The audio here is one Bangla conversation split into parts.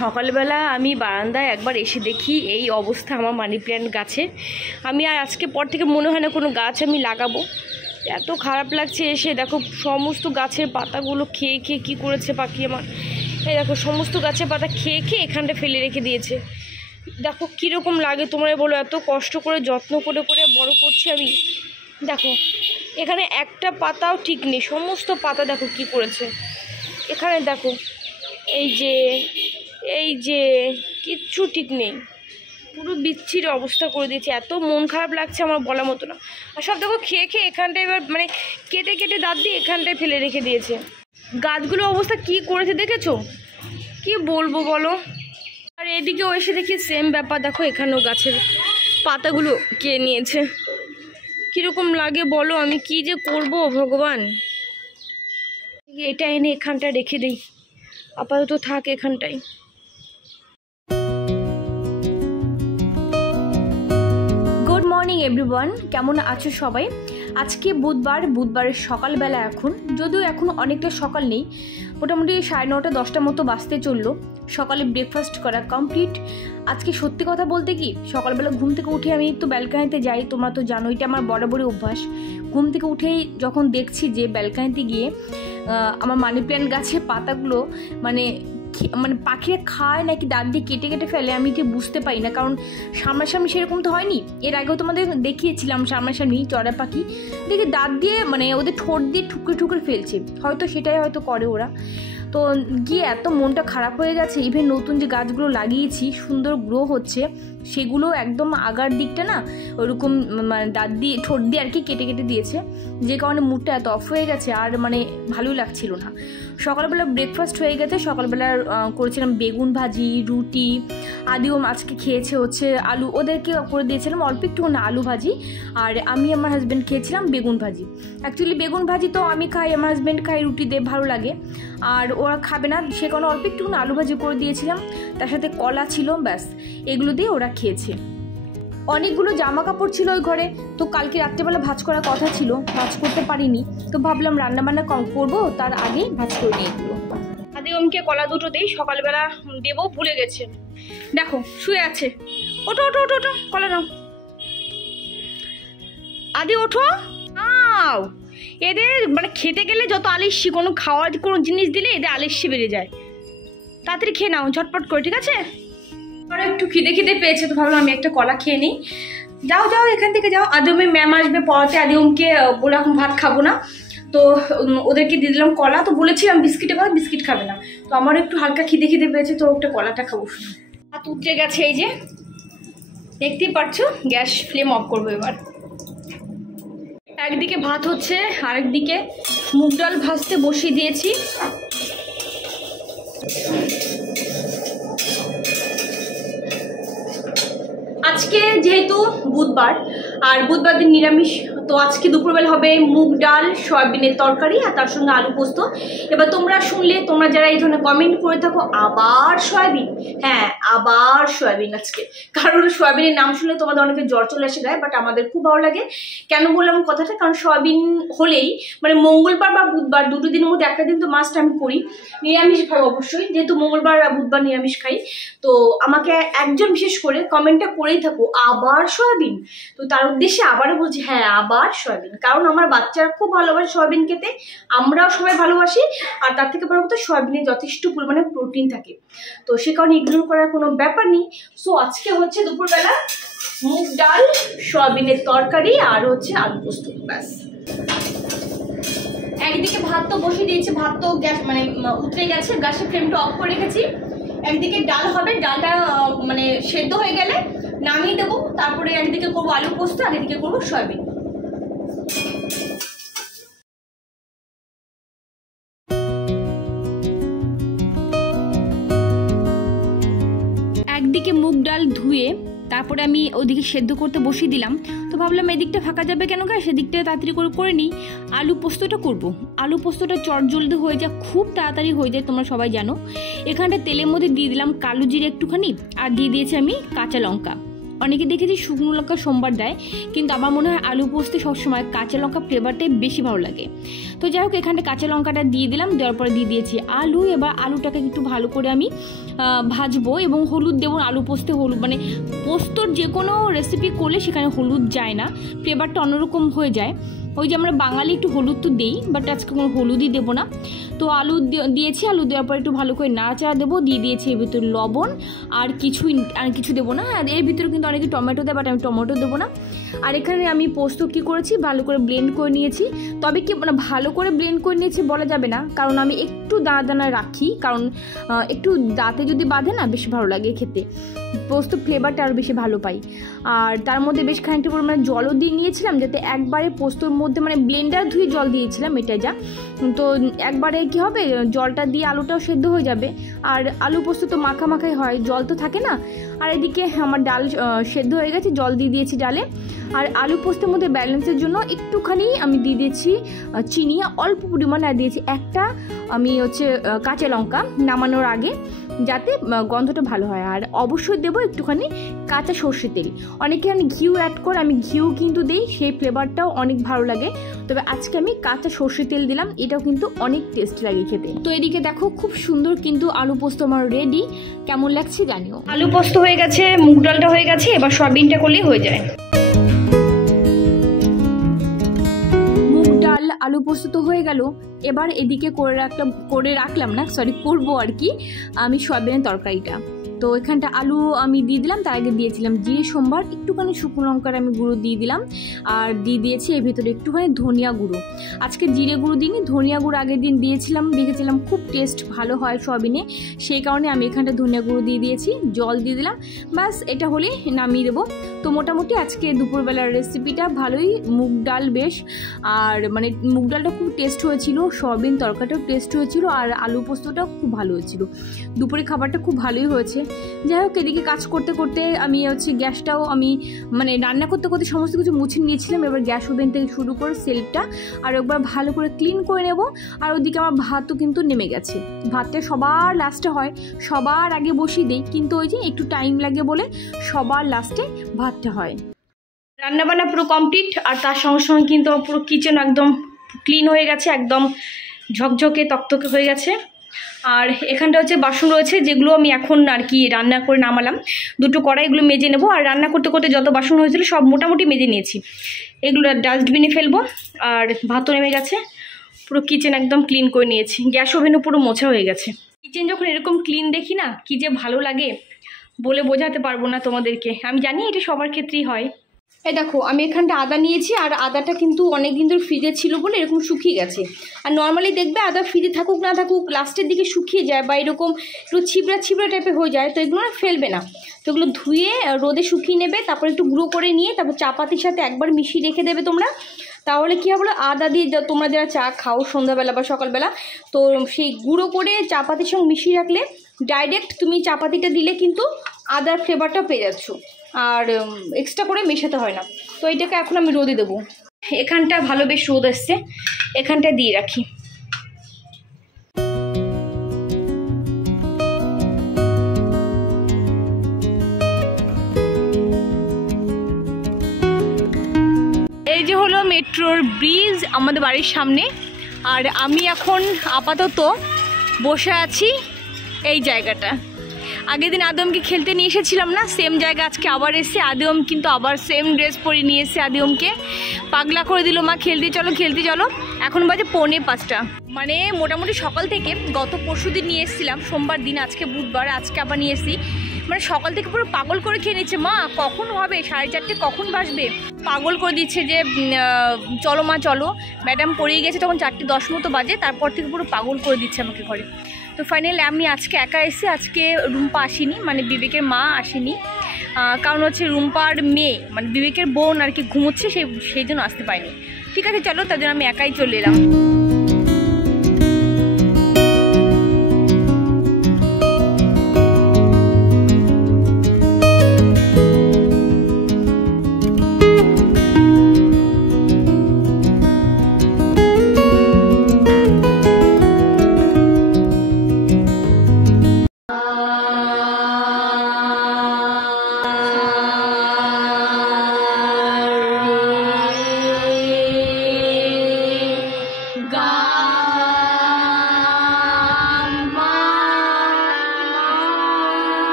সকালবেলা আমি বারান্দায় একবার এসে দেখি এই অবস্থা আমার মানি প্ল্যান্ট গাছে। আমি আর আজকে পর থেকে মনে হয় না কোনো গাছ আমি লাগাবো, এত খারাপ লাগছে এসে। দেখো সমস্ত গাছের পাতাগুলো খেয়ে খেয়ে কী করেছে পাখি আমার। এই দেখো সমস্ত গাছের পাতা খেয়ে খেয়ে এখানটা ফেলে রেখে দিয়েছে। দেখো কীরকম লাগে তোমরা বলো, এত কষ্ট করে যত্ন করে করে বড় করছি আমি। দেখো এখানে একটা পাতাও ঠিক নেই, সমস্ত পাতা দেখো কি করেছে। এখানে দেখো এই যে কিচ্ছু ঠিক নেই, পুরো বিচ্ছিরি অবস্থা করে দিয়েছে। এত মন খারাপ লাগছে আমার বলার মতো না। আর সব দেখো খেয়ে খেয়ে এখানটায় এবার মানে কেটে কেটে দাঁত দিয়ে এখানটায় ফেলে রেখে দিয়েছে। গাছগুলো অবস্থা কি করেছে দেখেছো, কি বলবো বলো। আর এদিকেও এসে দেখি সেম ব্যাপার, দেখো এখানেও গাছের পাতাগুলো কে নিয়েছে। কীরকম লাগে বলো, আমি কি যে করব ভগবান। এটা এনে এখানটা রেখে দিই, আপাতত থাক এখানটাই। গুড মর্নিং এভরিওয়ান, কেমন আছো সবাই? আজকে বুধবারের সকালবেলা, যদিও এখন অনেকটা সকাল নেই, মোটামুটি 9:30 10টার মতো বাজতে চললো। সকালে ব্রেকফাস্ট করা কমপ্লিট। আজকে সত্যি কথা বলতে কি, সকালবেলা ঘুম থেকে উঠে আমি তো ব্যালকানিতে যাই, তোমরা তো জানো এটা আমার বরাবরই অভ্যাস। ঘুম থেকে উঠেই যখন দেখছি যে ব্যালকানিতে গিয়ে আমার মানি প্ল্যান্ট গাছের পাতাগুলো মানে পাখিরা খায় নাকি দাঁত দিয়ে কেটে কেটে ফেলে, আমি ঠিক বুঝতে পারি না। কারণ সামনাসামনি সেরকম তো হয়নি, এর আগেও তোমাদের দেখিয়েছিলাম সামনাসামনি চড়া পাখি দেখে দাঁত দিয়ে মানে ওদের ঠোঁট দিয়ে ঠুকরে ঠুকরে ফেলছে, হয়তো সেটাই হয়তো করে ওরা। তো গিয়ে এত মনটা খারাপ হয়ে গেছে। ইভেন নতুন যে গাছগুলো লাগিয়েছি সুন্দর গ্রো হচ্ছে, সেগুলো একদম আগার দিকটা না ওরকম মানে দাঁত দিয়ে ঠোঁট দিয়ে আর কি কেটে কেটে দিয়েছে, যে কারণে মুডটা এত অফ হয়ে গেছে, আর মানে ভালোই লাগছিল না। সকালবেলা ব্রেকফাস্ট হয়ে গেছে, সকালবেলা করেছিলাম বেগুন ভাজি, রুটি। আদিও আজকে খেয়েছে হচ্ছে আলু, ওদেরকে করে দিয়েছিলাম অল্প একটু না আলু ভাজি, আর আমি আমার হাজব্যান্ড খেয়েছিলাম বেগুন ভাজি। অ্যাকচুয়ালি বেগুন ভাজি তো আমি খাই, আমার হাজব্যান্ড খাই, রুটি দিয়ে ভালো লাগে, আর ওরা খাবে না, সে কারণে অল্প একটু না আলু ভাজি করে দিয়েছিলাম, তার সাথে কলা ছিল, ব্যাস এগুলো দিয়ে ওরা খেয়েছে। অনেকগুলো জামা কাপড় ছিল ওই ঘরে, তো কালকে রাত্রেবেলা ভাঁজ করার কথা ছিল, ভাঁজ করতে পারিনি, তো ভাবলাম রান্নাবান্না করবো তার আগেই ভাঁজ করে নিয়ে এগুলো। আদি ওমকে কলা দুটো দেই, সকালবেলা দেবো ভুলে গেছে। দেখো শুয়ে আছে, ওঠো ওঠো ওঠো ওঠো, কলা নাও। আদি ওঠো, আও। এদের মানে খেতে গেলে যত আলিস্যি, কোনো খাওয়ার কোনো জিনিস দিলে এদের আলিস্যি বেড়ে যায়। তাড়াতাড়ি খেয়ে নাও ঝটপট করে, ঠিক আছে? আর একটু খিদে পেয়েছে, তো ভাবলাম আমি একটা কলা খেয়ে নিই। যাও যাও এখান থেকে যাও, আদিমের ম্যাম আসবে পড়াতে, আদিমকে বলে এখন ভাত খাবো না, তো ওদেরকে দিয়ে দিলাম কলা। তো বলেছিলাম বিস্কিটের কথা, বিস্কিট খাবে না, তো আমারও একটু হালকা খিদে পেয়েছে, তো একটা কলাটা খাবো শুধু। হাত উঠে গেছে, এই যে দেখতেই পাচ্ছ। গ্যাস ফ্লেম অফ করবো এবার। একদিকে ভাত হচ্ছে, আরেকদিকে মুগ ডাল ভাজতে বসিয়ে দিয়েছি। আজকে যেহেতু বুধবার, আর বুধবার দিন নিরামিষ, তো আজকে দুপুরবেলা হবে মুগ ডাল, সয়াবিনের তরকারি, আর তার সঙ্গে আলু পোস্ত। এবার তোমরা শুনলে, তোমরা যারা এই ধরনের কমেন্ট করে থাকো আবার সয়াবিন, হ্যাঁ আবার সয়াবিন আজকে, কারণ সয়াবিনের নাম শুনলে তোমাদের অনেকে জ্বর চলে আসে গায়ে, বাট আমাদের খুব ভালো লাগে। কেন বললাম কথাটা, কারণ সয়াবিন হলেই মানে মঙ্গলবার বা বুধবার দুটো দিনের মধ্যে একটা দিন তো মাস্ট আমি করি নিরামিষ খাই অবশ্যই, যেহেতু মঙ্গলবার আর বুধবার নিরামিষ খাই। তো আমাকে একজন বিশেষ করে কমেন্টটা করেই থাকো আবার সয়াবিন, তো তার উদ্দেশ্যে আবারও বলছি হ্যাঁ আবার সয়াবিন, কারণ আমার বাচ্চারা খুব ভালোবাসে সয়াবিন খেতে, আমরাও সবাই ভালোবাসি, আর তার থেকে বড় কথা সয়াবিনে যথেষ্ট পরিমাণে প্রোটিন থাকে, তো সে কারণে ইগনোর করার কোনো ব্যাপার নেই। সো আজকে হচ্ছে দুপুরবেলা মুগ ডাল, সয়াবিনের তরকারি, আর হচ্ছে আলু পোস্ত, ব্যাস। একদিকে ভাত তো বসিয়ে দিয়েছি, ভাত তো গ্যাস মানে উতরে গেছে, গ্যাসের ফ্লেমটা অফ করে রেখেছি। একদিকে ডাল হবে, ডালটা মানে সেদ্ধ হয়ে গেলে নামিয়ে দেবো, তারপরে একদিকে করবো আলু পোস্ত, আর একদিকে করবো সয়াবিন। একদিকে মুগ ডাল ধুয়ে তারপরে আমি ওদিকে সেদ্ধ করতে বসিয়ে দিলাম, তো ভাবলাম এদিকটা ফাঁকা যাবে কেন গা, সেদিকটা তাড়াতাড়ি করে নিই। আলু পোস্তটা করব, আলু পোস্তটা চটজলদি হয়ে যায়, খুব তাড়াতাড়ি হয়ে যায়, তোমরা সবাই জানো। এখানটা তেলের মধ্যে দিয়ে দিলাম কালো জিরে একটুখানি, আর দিয়ে দিয়েছি আমি কাঁচা লঙ্কা, অনেকে দেখেছি শুকনো লঙ্কা সোমবার দেয়, কিন্তু আমার মনে হয় আলু পোস্তে সবসময় কাঁচা লঙ্কা ফ্লেভারটাই বেশি ভালো লাগে। তো যাই হোক, এখানে কাঁচা লঙ্কাটা দিয়ে দিলাম, দেওয়ার পরে দিয়ে দিয়েছি আলু। এবার আলুটাকে একটু ভালো করে আমি ভাজবো, এবং হলুদ দেবো। আলু পোস্তে হলুদ, মানে পোস্তর যে কোনো রেসিপি করলে সেখানে হলুদ যায় না, ফ্লেভারটা অন্যরকম হয়ে যায়। ওই যে আমরা বাঙালি একটু হলুদ তো দিই, বাট আজকে কোনো হলুদই দেবো না। তো আলু দিয়েছি, আলু দেওয়ার পর একটু ভালো করে নাড়াচাড়া দেবো, দিয়ে দিয়েছি এর ভিতরে লবণ, আর কিছু দেবো না। আর এর ভিতরে কিন্তু অনেকে টমেটো দেয়, বাট আমি টমেটো দেবো না। আর এখানে আমি পোস্ত কী করেছি, ভালো করে ব্লেন্ড করে নিয়েছি। তবে কি মানে ভালো করে ব্লেন্ড করে নিয়েছি বলা যাবে না, কারণ আমি একটু দানা দানা রাখি, কারণ একটু দাঁতে যদি বাঁধে না বেশি ভালো লাগে খেতে, পোস্ত ফ্লেভারটা আরও বেশি ভালো পাই। আর তার মধ্যে বেশ খানিকটা পরিমাণে জলও দিয়ে নিয়েছিলাম, যাতে একবারে পোস্তর মধ্যে মানে ব্লেন্ডার ধুয়ে জল দিয়েছিলাম, এটা যা। তো একবারে কী হবে, জলটা দিয়ে আলুটাও সেদ্ধ হয়ে যাবে। আর আলু পোস্ত তো মাখামাখাই হয়, জল তো থাকে না। আর এদিকে আমার ডাল সেদ্ধ হয়ে গেছে, জল দিয়ে দিয়েছি ডালে। আর আলু পোস্তের মধ্যে ব্যালেন্সের জন্য একটুখানি আমি দিয়ে দিয়েছি চিনি, অল্প পরিমাণে আর দিয়েছি একটা আমি কাঁচা লঙ্কা নামানোর আগে, যাতে গন্ধটা ভালো হয়। আর অবশ্যই দেবো একটুখানি কাঁচা সর্ষের তেল। অনেকে আমি ঘিউ অ্যাড করে, আমি ঘিউ কিন্তু দিই, সেই ফ্লেভারটাও অনেক ভালো লাগে। তবে আজকে আমি কাঁচা সর্ষের তেল দিলাম, এটাও কিন্তু অনেক টেস্ট লাগে খেতে। তো এদিকে দেখো খুব সুন্দর কিন্তু আলু পোস্ত আমার রেডি। কেমন লাগছে জানিও। আলু পোস্ত হয়ে গেছে, মুগ ডালটা হয়ে গেছে, এবার সয়াবিনটা করলেই হয়ে যায়। আলু পোস্ত তো হয়ে গেল, এবার এদিকে করবো আর কি আমি সয়াবিনের তরকারিটা। তো এখানটা আলু আমি দিয়ে দিলাম, তার আগে দিয়েছিলাম জিরে সোমবার, একটুখানি শুকনো লঙ্কার আমি গুঁড়ো দিয়ে দিলাম, আর দিয়ে দিয়েছি এর ভিতরে একটুখানি ধনিয়া গুঁড়ো। আজকে জিরে গুঁড়ো দিইনি, ধনিয়া গুঁড়ো আগের দিন দিয়েছিলাম, দেখেছিলাম খুব টেস্ট ভালো হয় সয়াবিনে, সেই কারণে আমি এখানটা ধনিয়া গুঁড়ো দিয়ে দিয়েছি, জল দিয়ে দিলাম, ব্যাস এটা হলেই নামিয়ে দেবো। তো মোটামুটি আজকে দুপুরবেলার রেসিপিটা ভালোই, মুগ ডাল বেশ, আর মানে মুগ ডালটা খুব টেস্ট হয়েছিল, সয়াবিন তরকারিটাও টেস্ট হয়েছিল, আর আলু পোস্তটাও খুব ভালো হয়েছিল। দুপুরে খাবারটা খুব ভালোই হয়েছে। যাই হোক, এদিকে কাজ করতে করতে আমি গ্যাসটাও আমি মানে রান্না করতে করতে সমস্ত কিছু মুছে নিয়েছিলাম। এবার গ্যাস ওভেন থেকে শুরু করে সেলফটা আর একবার ভালো করে ক্লিন করে নেব। আর ওদিকে আমার ভাতও কিন্তু নেমে গেছে। ভাতটা সবার লাস্টে হয়, সবার আগে বসিয়ে দিই, কিন্তু ওই যে একটু টাইম লাগে বলে সবার লাস্টে ভাতটা হয়। রান্নাবান্না পুরো কমপ্লিট, আর তার সঙ্গে সঙ্গে কিন্তু পুরো কিচেন একদম ক্লিন হয়ে গেছে, একদম ঝকঝকে তকতকে হয়ে গেছে। আর এখানটা বাসন রয়েছে, যেগুলো আমি এখন আর কি রান্না করে নামালাম। দুটো কড়াই, এগুলো মেজে নেবো। আর রান্না করতে করতে যত বাসন হয়েছিল সব মোটামুটি মেজে নিয়েছি, এগুলো ডাস্টবিনে ফেলবো। আর ভাতও নেমে গেছে, পুরো কিচেন একদম ক্লিন করে নিয়েছি, গ্যাস ওভেনও পুরো মোছা হয়ে গেছে। কিচেন যখন এরকম ক্লিন দেখি না, কি যে ভালো লাগে বলে বোঝাতে পারবো না তোমাদেরকে। আমি জানি এটা সবার ক্ষেত্রেই হয়। এই দেখো, আমি এখানটা আদা নিয়েছি, আর আদাটা কিন্তু অনেক দিন ধরে ফ্রিজে ছিল বলে এরকম শুকিয়ে গেছে। আর নর্মালি দেখবে আদা ফ্রিজে থাকুক না থাকুক লাস্টের দিকে শুকিয়ে যায়, বা এরকম একটু ছিবড়া ছিবড়া টাইপের হয়ে যায়, তো এগুলো না ফেলবে না। তো এগুলো ধুয়ে রোদে শুকিয়ে নেবে, তারপর একটু গুঁড়ো করে নিয়ে তারপর চাপাতির সাথে একবার মিশিয়ে রেখে দেবে তোমরা। তাহলে কী হবে, আদা দিয়ে তোমরা যারা চা খাও সন্ধ্যাবেলা বা সকালবেলা, তো সেই গুঁড়ো করে চাপাতির সঙ্গে মিশিয়ে রাখলে ডাইরেক্ট তুমি চাপাতিটা দিলে কিন্তু আদার ফ্লেভারটা পেয়ে যাচ্ছ, আর এক্সট্রা করে মেশাতে হয় না। তো এটাকে এখন আমি রোদে দেবো। এখানটা ভালো বেশ রোদ আসছে, এখানটা দিয়ে রাখি। এই যে হলো মেট্রোর ব্রিজ আমাদের বাড়ির সামনে। আর আমি এখন আপাতত বসে আছি এই জায়গাটা। আগের দিন আদমকে খেলতে নিয়ে এসেছিলাম না, সেম জায়গা আজকে আবার এসে আদম কিন্তু আবার সেম ড্রেস পরে নিয়ে এসে আদমকে পাগলা করে দিল, মা খেলতে চলো খেলতে চলো। এখন বাজে 4:45, মানে মোটামুটি সকাল থেকে, গত পরশুদিন নিয়ে এসেছিলাম সোমবার দিন, আজকে বুধবার, আজকে আবার নিয়ে এসেছি। মানে সকাল থেকে পুরো পাগল করে খেয়ে নিচ্ছে, মা কখন হবে 4:30 কখন বাসবে, পাগল করে দিচ্ছে যে চলো মা চলো। ম্যাডাম পড়িয়ে গেছে তখন 4:10 মতো বাজে, তারপর থেকে পুরো পাগল করে দিচ্ছে আমাকে ঘরে। তো ফাইনালি আমি আজকে একা এসে, আজকে রুম্পা আসেনি, মানে বিবেকের মা আসেনি, কারণ রুম্পার মেয়ে মানে বিবেকের বোন আর কি ঘুমোচ্ছে, সেই জন্য আসতে পারিনি। ঠিক আছে চলো, তার জন্য আমি একাই চলে এলাম।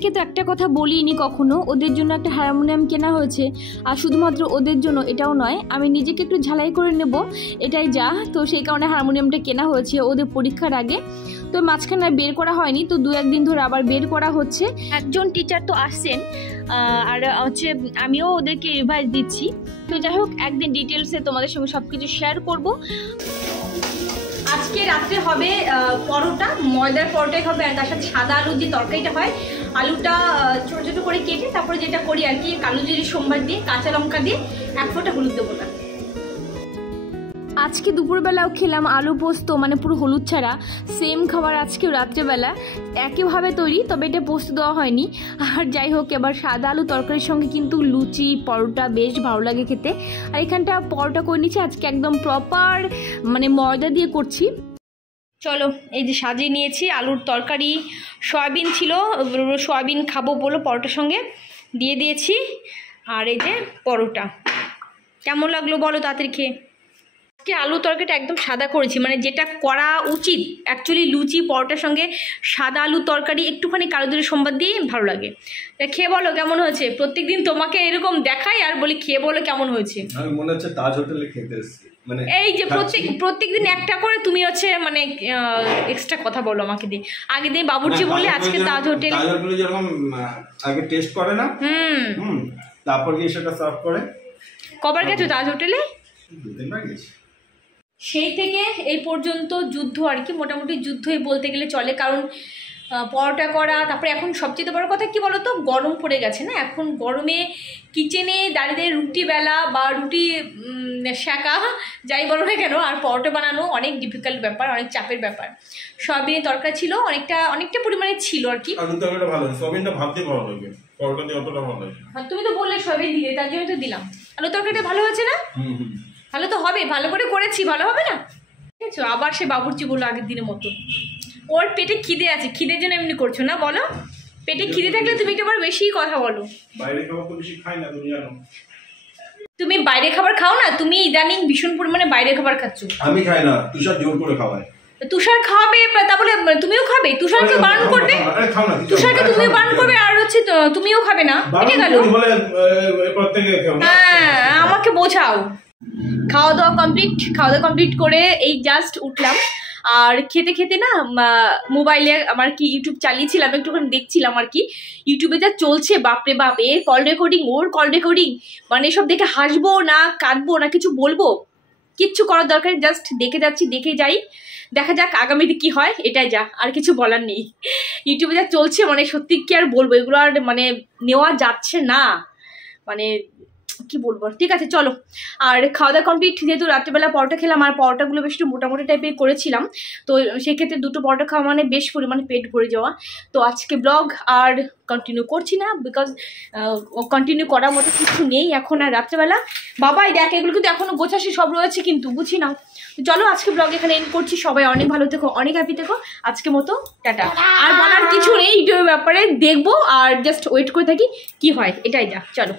ওদেরকে তো একটা কথা বলিনি কখনো, ওদের জন্য একটা হারমোনিয়াম কেনা হয়েছে, আর শুধুমাত্র ওদের জন্য এটাও নয়, আমি নিজেকে একটু ঝালাই করে নেব, এটাই যা। তো সেই কারণে হারমোনিয়ামটা কেনা হয়েছে ওদের পরীক্ষার আগে। তো মাঝখানে বের করা হয়নি, তো 2-1 দিন ধরে আবার বের করা হচ্ছে। একজন টিচার তো আসছেন, আর হচ্ছে আমিও ওদেরকে রিভাইজ দিচ্ছি। তো যাই হোক, একদিন ডিটেলসে তোমাদের সঙ্গে সব কিছু শেয়ার করব। আজকে রাত্রে হবে পরোটা, ময়দার পরোটাই হবে, আর তার সাথে সাদা আলুর যে তরকারিটা হয়, আলুটা ছোটো ছোটো করে কেটে তারপরে যেটা করি আর কি, কালো জিরে সোমবার দিয়ে কাঁচা লঙ্কা দিয়ে 1 ফোঁটা হলুদ দেবো না। আজকে দুপুরবেলাও খেলাম আলু পোস্ত, মানে পুরো হলুদ ছাড়া, সেম খাবার আজকেও রাত্রেবেলা একইভাবে তৈরি, তবে এটা পোস্ত দেওয়া হয়নি। আর যাই হোক, এবার সাদা আলু তরকারির সঙ্গে কিন্তু লুচি পরোটা বেশ ভালো লাগে খেতে। আর এখানটা পরোটা করে নিচ্ছি আজকে একদম প্রপার, মানে ময়দা দিয়ে করছি। চলো, এই যে সাজিয়ে নিয়েছি আলুর তরকারি, সয়াবিন ছিল, সয়াবিন খাবো বলো পরোটার সঙ্গে দিয়ে দিয়েছি, আর এই যে পরোটা। কেমন লাগলো বলো তাড়াতাড়ি খেয়ে। আজকে আলু তরকারিটা একদম সাদা করেছি, মানে যেটা করা উচিত অ্যাকচুয়ালি লুচি পরোটার সঙ্গে সাদা আলু তরকারি একটুখানি কালো জিরে সোমবার দিয়ে ভালো লাগে। খেয়ে বলো কেমন হয়েছে। প্রত্যেকদিন তোমাকে এরকম দেখাই আর বলি খেয়ে বলো কেমন হয়েছে। আমি মনে হচ্ছে তাজ হোটেলে খেতে এসেছি, মানে এই যে প্রত্যেকদিন একটা করে তুমি হচ্ছে মানে এক্সট্রা কথা বলো আমাকে দিয়ে। আগে দিন বাবুর্চি বললে, আজকে তাজ হোটেলে যেরকম আগে টেস্ট করে না, তারপর গিয়ে সেটা সার্ভ করে। কবার গেছো তাজ হোটেলে? 2-3 বার গেছি। সেই থেকে এই পর্যন্ত যুদ্ধ আর কি, মোটামুটি যুদ্ধই বলতে গেলে চলে। কারণ পরোটা করা, তারপরে এখন সবচেয়ে বড় কথা কি বলতো, গরম পড়ে গেছে না, এখন গরমে কিচেনে দাঁড়িয়ে রুটি বেলা বা রুটি সেঁকা যাই বলো না কেন, আর পরোটা বানানো অনেক ডিফিকাল্ট ব্যাপার, অনেক চাপের ব্যাপার। সয়াবিনের তরকারি ছিল অনেকটা পরিমাণে ছিল আর কি। আলু তরকারিটা ভালো, সয়াবিনটা ভাবতে ভালো লাগে, পরোটা দিয়ে অতটা ভালো লাগে। তুমি তো বললে সয়াবিন দিলে, তার জন্য তো দিলাম। আলু তরকারিটা ভালো হয়েছে না? ভালো তো হবে, ভালো করে করেছি, ভালো হবে না? ঠিক আছে, আবার সে বাবুর্চি বললো আগের দিনের মতো। ওর পেটে খিদে আছে, খিদের জন্য এমনি করছো না বলো? পেটে খিদে থাকলে তুমি একটু বেশি কথা বলো। বাইরে খাবার তো বেশি খাই না, তুমি জানো। তুমি বাইরে খাবার খাও না, তুমি ইদানিং ভীষণ পরিমাণে বাইরে খাবার খাচ্ছ। আমি খাই না, তুষার জোর করে খাওয়ায়। তুষার খাওয়াবে, তা বলে তুমিও খাবে? তুষারকে বারণ করবে, তুষারকে তুমিও বারণ করবে, আর হচ্ছে তুমিও খাবে না, এটা গেল। হ্যাঁ, আমাকে বোঝাও। খাওয়া দাওয়া কমপ্লিট করে এই জাস্ট উঠলাম, আর খেতে খেতে না মোবাইলে আমার কি ইউটিউব চালিয়েছিলাম, একটুখানি দেখছিলাম আর কি। ইউটিউবে যা চলছে বাপরে বাপ, এর কল রেকর্ডিং ওর কল রেকর্ডিং, মানে এসব দেখে হাসবো না কাঁদবো না কিছু বলবো, কিচ্ছু করার দরকার, জাস্ট দেখে যাচ্ছি, দেখে যাই, দেখা যাক আগামীতে কি হয়, এটাই যা, আর কিছু বলার নেই। ইউটিউবে যা চলছে মানে সত্যি কি আর বলবো, এগুলো আর মানে নেওয়া যাচ্ছে না, মানে কি বলবো। ঠিক আছে চলো, আর খাওয়া দাওয়া কমপ্লিট। যেহেতু রাত্রেবেলা পরোটা খেলাম, আর পরোটাগুলো বেশ একটু মোটামুটি টাইপের করেছিলাম, তো সেক্ষেত্রে 2টো পরোটা খাওয়া মানে বেশ পরিমাণে পেট ভরে যাওয়া। তো আজকে ব্লগ আর কন্টিনিউ করছি না, বিকজ কন্টিনিউ করার মতো কিছু নেই এখন আর রাত্রেবেলা। বাবাই দেখ, এগুলো কিন্তু এখনো গোছাসি সব রয়েছে, কিন্তু বুঝি নাও। চলো আজকে ব্লগ এখানে এন্ড করছি। সবাই অনেক ভালো থেকো, অনেক হ্যাপি থেকো। আজকে মতো টাটা। আর বলার কিছু নেই, ব্যাপারে দেখবো আর জাস্ট ওয়েট করে থাকি কি হয়, এটাই যা। চলো।